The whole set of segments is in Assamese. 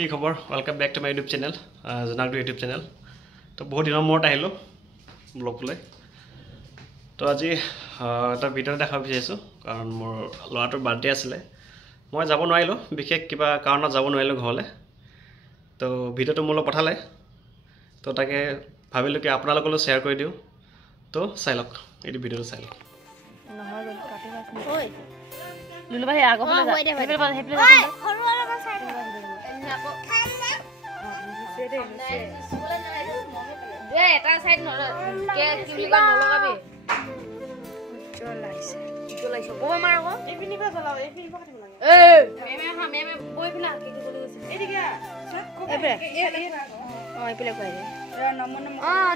কি খবৰ welcome back to my YouTube channel জনাগটো ইউটিউব চেনেল তো বহুত দিনৰ মূৰত আহিলোঁ ব্লগলৈ তো আজি এটা ভিডিঅ' দেখাব বিচাৰিছোঁ কাৰণ মোৰ ল'ৰাটোৰ বাৰ্থডে আছিলে মই যাব নোৱাৰিলোঁ বিশেষ কিবা কাৰণত যাব নোৱাৰিলোঁ ঘৰলৈ তো ভিডিঅ'টো মোলৈ পঠালে তো তাকে ভাবিলোঁ কি আপোনালোকলৈ শ্বেয়াৰ কৰি দিওঁ তো চাই লওক এই ভিডিঅ'টো চাই লওক লুলু ভাই আগৰ ফালে যা হেপি হেপি যা সৰু আৰু বা চাই আকৌ দে এটা সাইড নল কে কিলিবা নলগাবি চলাইছে ববা মাৰ আকৌ এপিনিবা চলাও এপিনিবা কাটিব লাগে মেমে বই পিলা কি কি বলি গৈছে এদিকে এপে এপিলে কই দে নমন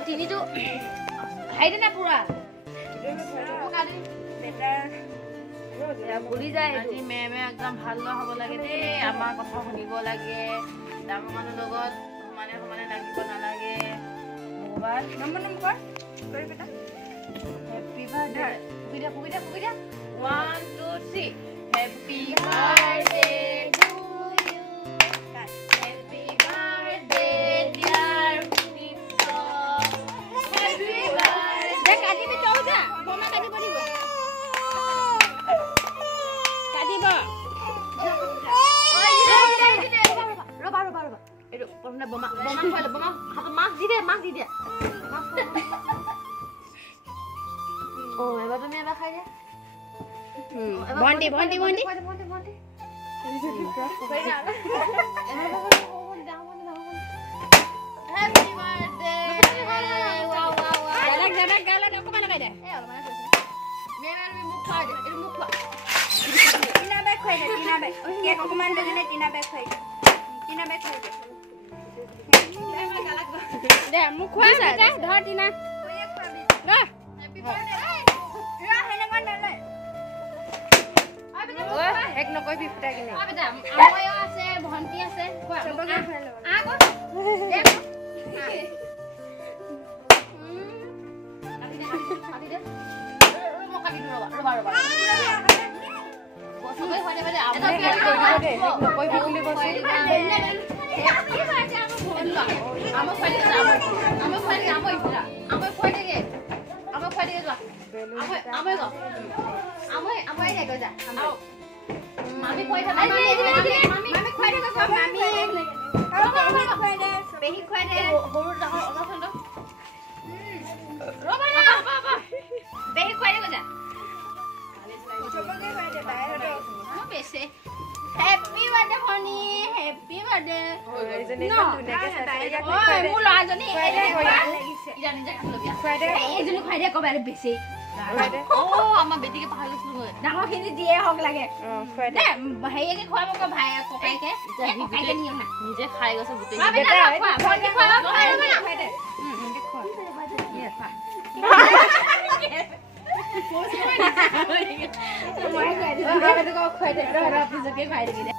তিনিটো হাইদে না পুরা কাটি বেটাৰ ভুলি যায় আজি মেমে একদম ভাল হ'ব লাগে দে আমাৰ কথা শুনিব লাগে ডাঙৰ মানুহৰ লগত সমানে লাগিব নালাগে মোবাইল নম্বৰ কৰ কৰি বেটা হেপি বাৰ্থডে কুবিদা 1 2 3 happy birthday to you happy birthday dear people happy birthday কাটিবি তও যা বমা কাটিব দিব Boma maaf di dia. Oh, apa tuh apa kaya? Bonti. Happy birthday. Wow. Galak aku mana kaya? Mana tuh? Memang muka aja, itu muka. Tina bag kaya. Kayak aku mana dulu Tina bag kaya. দে মোক খোৱা যা ধৰ দিনা না হ্যাপি বাৰ্থডে ৰা হেনে মান নাই ও এক নকই বিফটা কিনে আ বেটা আময় আছে ভন্টি আছে খোৱা সবকে খাই ল আগো দে কাটি দে মোক কাটি ৰবা সবে হয় দে আময় নকই বুলি কৈছে Amo pwede ka. Amo pwede ka. Amo ay ko ja. Mami pwede ka. Mami pwede ka. Mami. Behi pwede. Horu da ono thondo. Roba na. Behi pwede ka ja. Choboge pwede bayar do. Amo bese. Happy birthday honey. Happy birthday. No. Oi, mula jani লাগিছে জানি যা খালো বিয়া এইজনী খাই দে কবাৰে বেছি ও আমা বেটিকে পাহৰিছো গৈ ডাঙৰ খিনি দিয়ে হক লাগে দে হেইকে খোৱা মোক ভাই ককাইকে ককাইকে নিও না নিজে খাই গছে গুটে বেটা ভন্টি খোৱা খাই দে ভন্টি খোৱা ইয়ে খা মই খাই দে বাবা তো খাই দে ৰা পিছকে খাই দে